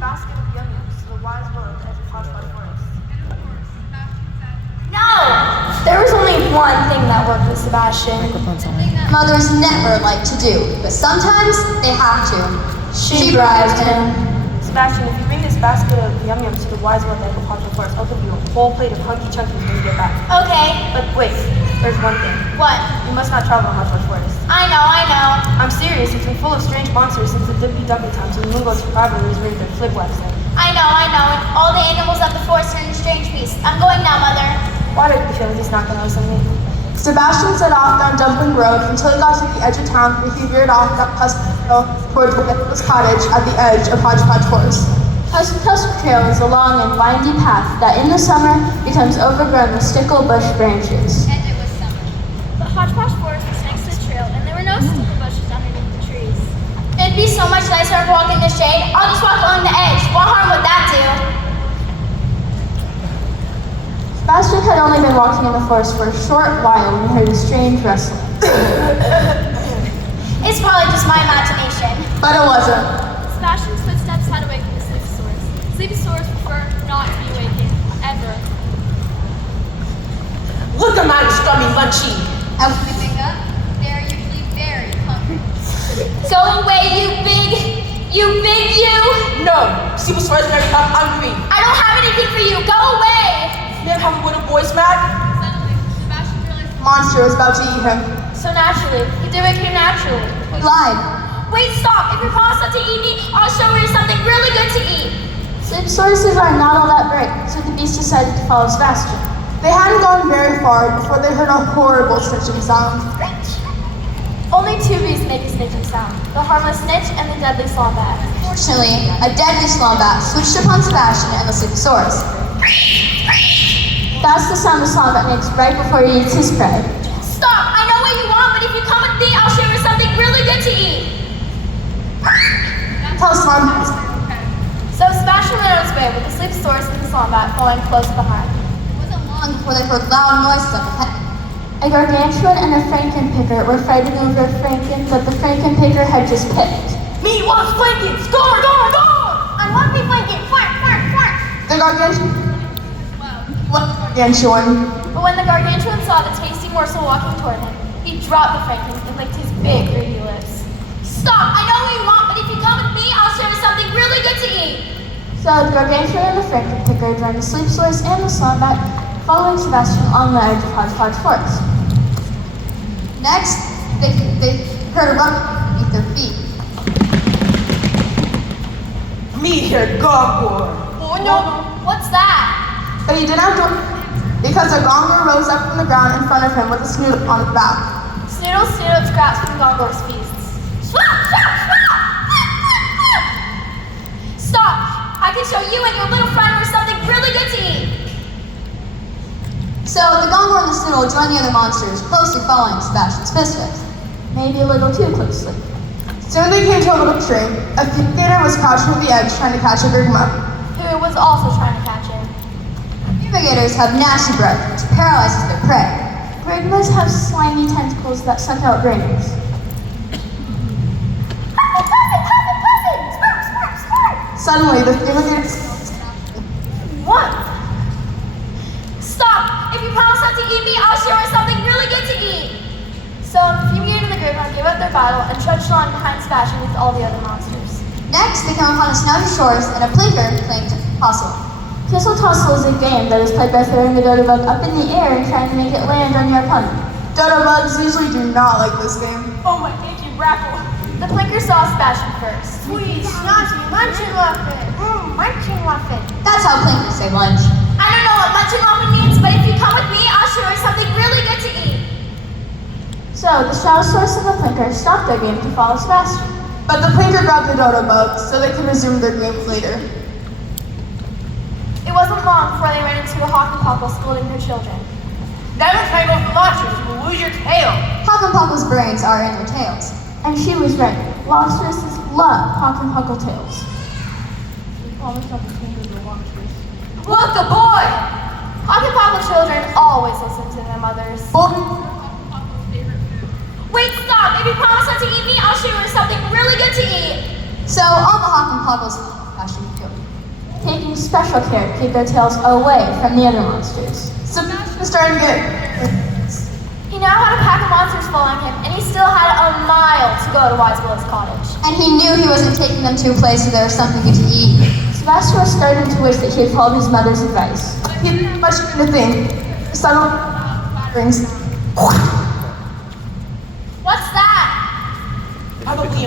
basket of yum-yums to the wise world at the Hodgepodge Forest. No! There was only one thing that worked with Sebastian. Mothers never like to do, but sometimes they have to. She bribed him. Sebastian, if you bring this basket of yum-yums to the wise world at the Hodgepodge Forest, I'll give you a whole plate of hunky chunkies when you get back. Okay. But wait, there's one thing. What? You must not travel in Hodgepodge Forest. I know. I'm serious. It's been full of strange monsters since the Dippy Duppy times when Mungo's survivor was ready to flip wax in. I know. And all the animals of the forest are in strange beasts. I'm going now, Mother. Why do you feel like he's not going to listen to me? Sebastian set off down Dumpling Road until he got to the edge of town where he veered off up Husky Hill toward Nicholas Cottage at the edge of Hodgepodge Forest. Husky Trail is a long and windy path that in the summer becomes overgrown with stickle bush branches. And it was summer. The Hodgepodge Forest was next to the trail, and there were no stickle bushes underneath the trees. It'd be so much nicer to walk in the shade. I'll just walk along the edge. What harm would that do? Sebastian had only been walking in the forest for a short while when he heard a strange rustling. It's probably just my imagination. But it wasn't. Sebastian's footsteps had awakened the Sleepysaurus. Sleepysaurus prefer not to be awakened, ever. Look at my scrummy munchie. As we wake up, they are usually very hungry. Go away, you. No, Sleepysaurus never got hungry. I don't have anything for you. Go away. Never have a little boy smack. Suddenly, Sebastian realized Monster was about to eat him. So naturally, you do what came naturally. He lied. Wait, stop. If you promise not to eat me, I'll show you something really good to eat. Sleepsauruses are not all that bright, so the beast decided to follow Sebastian. They hadn't gone very far before they heard a horrible snitching sound. Only two beasts make a snitching sound. The harmless snitch and the deadly slombat. Fortunately, a deadly slombat switched upon Sebastian and the Sleepysaurus. That's the sound the Slombat makes right before he eats his prey. Stop! I know what you want, but if you come with me, I'll show you something really good to eat. Tell Slombat. So Sebastian ran on his way with the Sleepysaurus and the slombat following close behind. It wasn't long before they heard loud noises up ahead. A gargantuan and a frankenpicker were fighting over a franken that the frankenpicker had just picked. Me wants flanking. Score! I want to be flanking. Fart. The gargantuan. But when the gargantuan saw the tasty morsel walking toward him, he dropped the franken and licked his big greedy lips. Stop! I know what you want, but if you come with me, I'll show you something really good to eat. So the gargantuan and the frankenpicker joined the Sleepsauruss and the Slombat, following Sebastian along the edge of Hodgepodge Forest. Next, they heard a rumbling beneath their feet. Me here, Gongor. Oh no! What's that? But he didn't have to because a gonger rose up from the ground in front of him with a snoot on its back. Snoodle scraps from Gongor's feasts. Stop! I can show you and your little friend something really good to eat. So the gonger and the snoodle joined the other monsters, closely following Sebastian's footsteps. Maybe a little too closely. Soon they came to a little tree. A gator was crouched on the edge trying to catch a Bergma. Who was also trying to catch him. Fumigators have nasty breath, which paralyzes their prey. Brigmas have slimy tentacles that suck out brains. Suddenly, the fumigator What? Stop! If you promise not to eat me, I'll show you something really good to eat. So the fumigator and the grapevine gave up their battle and trudged on behind Sebastian with all the other monsters. Next, they come upon a Snoutosaurus and a Plinker playing Tossle. Tissel Tussle is a game that is played by throwing the dodo bug up in the air and trying to make it land on your opponent. dodo bugs usually do not like this game. Oh my achy rackle. The Plinker saw Sebastian first. Sweet, snotty, munchin' muffin. Munchin' muffin. That's how Plinkers say lunch. I don't know what munchin' muffin means, but if you come with me, I'll show you something really good to eat. So the Stratosaurus and the Plinker stopped their game to follow Sebastian. But the Plinker grabbed the dodo bugs so they could resume their game later. It wasn't long before they ran into a hawk and Pockle scolding their children. Never tangle with the monsters. You will lose your tail. Hop and Puckle's brains are in their tails. And she was right. Lobsters love Hawk and Puckle tails. Look, a boy! Hawk and Pockle children always listen to their mothers. Wait, stop! If you promise not to eat me, I'll show you something really good to eat. So all the Hawk and Puckles Passion killed. taking special care to keep their tails away from the other monsters. Sebastian started to get He now had a pack of monsters following him, and he still had a mile to go to Wise Willow's cottage. And he knew he wasn't taking them to a place where there was something good to eat. Sebastian was starting to wish that he had followed his mother's advice. he didn't have much time to think. Suddenly, rings. What's that? Probably